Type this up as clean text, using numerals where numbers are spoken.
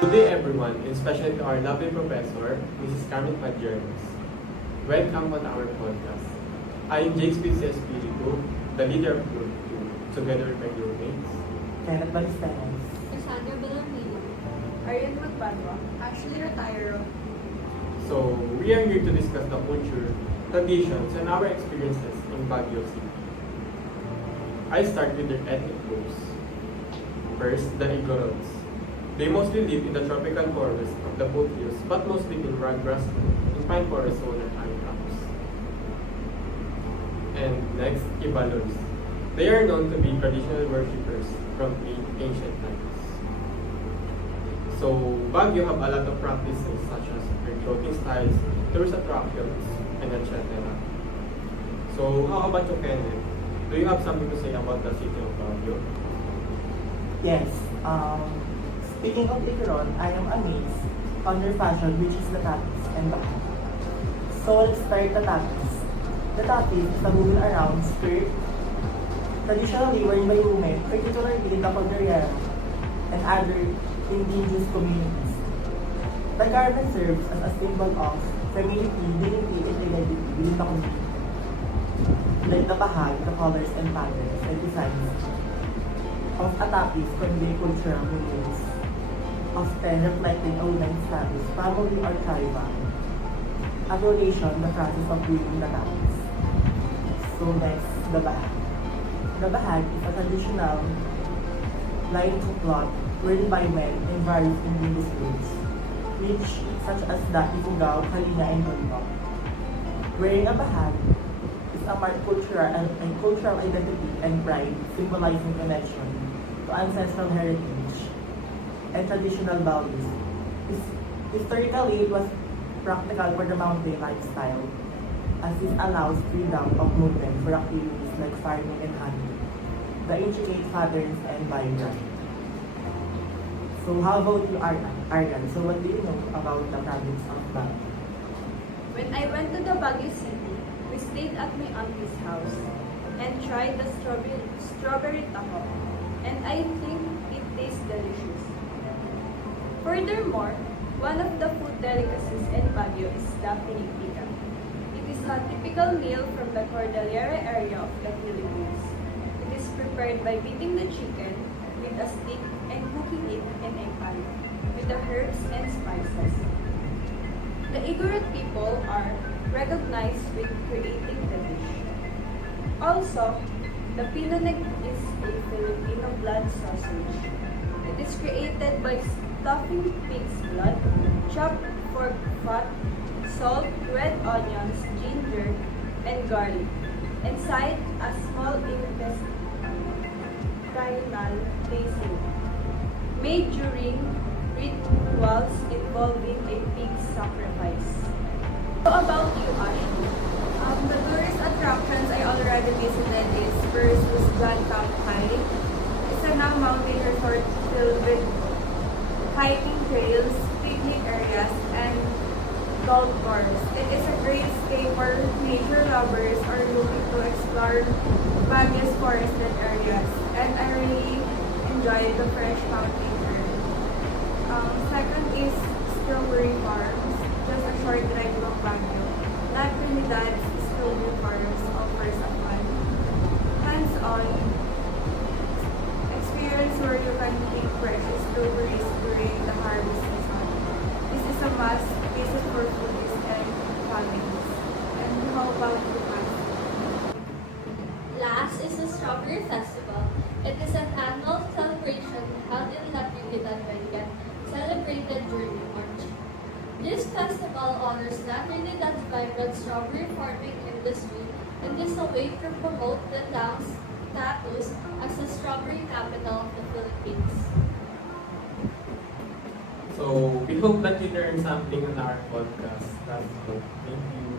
Good day everyone, and especially to our lovely professor, Mrs. Carmen Padjernos. Welcome on our podcast. I am Jake Spitz Espiritu, the leader of Group 2, together with my groupmates. Kenneth Balisteros. Cassandra Bellarmino. Arian Magbanwa, Ashley Retiro. So, we are here to discuss the culture, traditions, and our experiences in Baguio City. I start with their ethnic groups. First, the Igorots. They mostly live in the tropical forest of the foothills, but mostly in grassland, in pine forest zone and pine crops. And next, Ibalos. They are known to be traditional worshippers from ancient times. So, Baguio have a lot of practices such as their clothing styles, tourist attractions, and etc. So, how about you, Kenneth? Do you have something to say about the city of Baguio? Yes, speaking of Tigron, I am amazed on their fashion, which is the tapis and bahag. So let's start the tapis. The tapis is a moving around skirt, traditionally worn by women, particularly in the Cordillera and other indigenous communities. The garment serves as a symbol of femininity, dignity, and identity within the community. Like the bahag, the colors and patterns and designs of a tapis convey cultural meanings, often reflecting a woman's status, family or tribal. Adoration, the process of weaving the tapis. So next, the bahag. The bahag is a traditional line cloth worn by men in various indigenous groups, which such as the Ifugao, Kalinga, and Tondo. Wearing a bahag is a marked cultural identity and pride, symbolizing connection to ancestral heritage and traditional values. Historically, it was practical for the mountain lifestyle, as it allows freedom of movement for activities like farming and hunting, the intricate patterns and vibrant. So how about you, Aryan? So what do you know about the province of Baguio? When I went to the Baguio City, we stayed at my auntie's house and tried the strawberry taho, and I think it tastes delicious. Furthermore, one of the food delicacies in Baguio is the pinigpiga. It is a typical meal from the Cordillera area of the Philippines. It is prepared by beating the chicken with a stick and cooking it in a pan with the herbs and spices. The Igorot people are recognized with creating the dish. Also, the pinonek is a Filipino blood sausage. It is created by stuffing pig's blood, chopped pork fat, salt, red onions, ginger, and garlic. Inside a small intestinal basin, made during rituals involving a pig sacrifice. So about you, Ashley. The tourist attractions I already visited is first is Grand Camp High. It's a now mountain resort filled with hiking trails, picnic areas, and golf course. It is a great stay for nature lovers or looking to explore Baguio's forested areas, and I really enjoyed the fresh mountain air. Second is Strawberry Farms, just a short drive from Baguio. La Trinidad's Strawberry Farms offers a fun, hands-on experience where you can pick precious strawberries during the harvest season. This is a must visit for foodies and families. And how about you, guys? Last is the Strawberry Festival. It is an annual celebration held in La Trinidad, Benguet, celebrated during March. This festival honors La Trinidad's vibrant strawberry farming industry and is a way to promote the town's status as the strawberry capital of the Philippines. So, we hope that you learned something on our podcast. That's all. Thank you.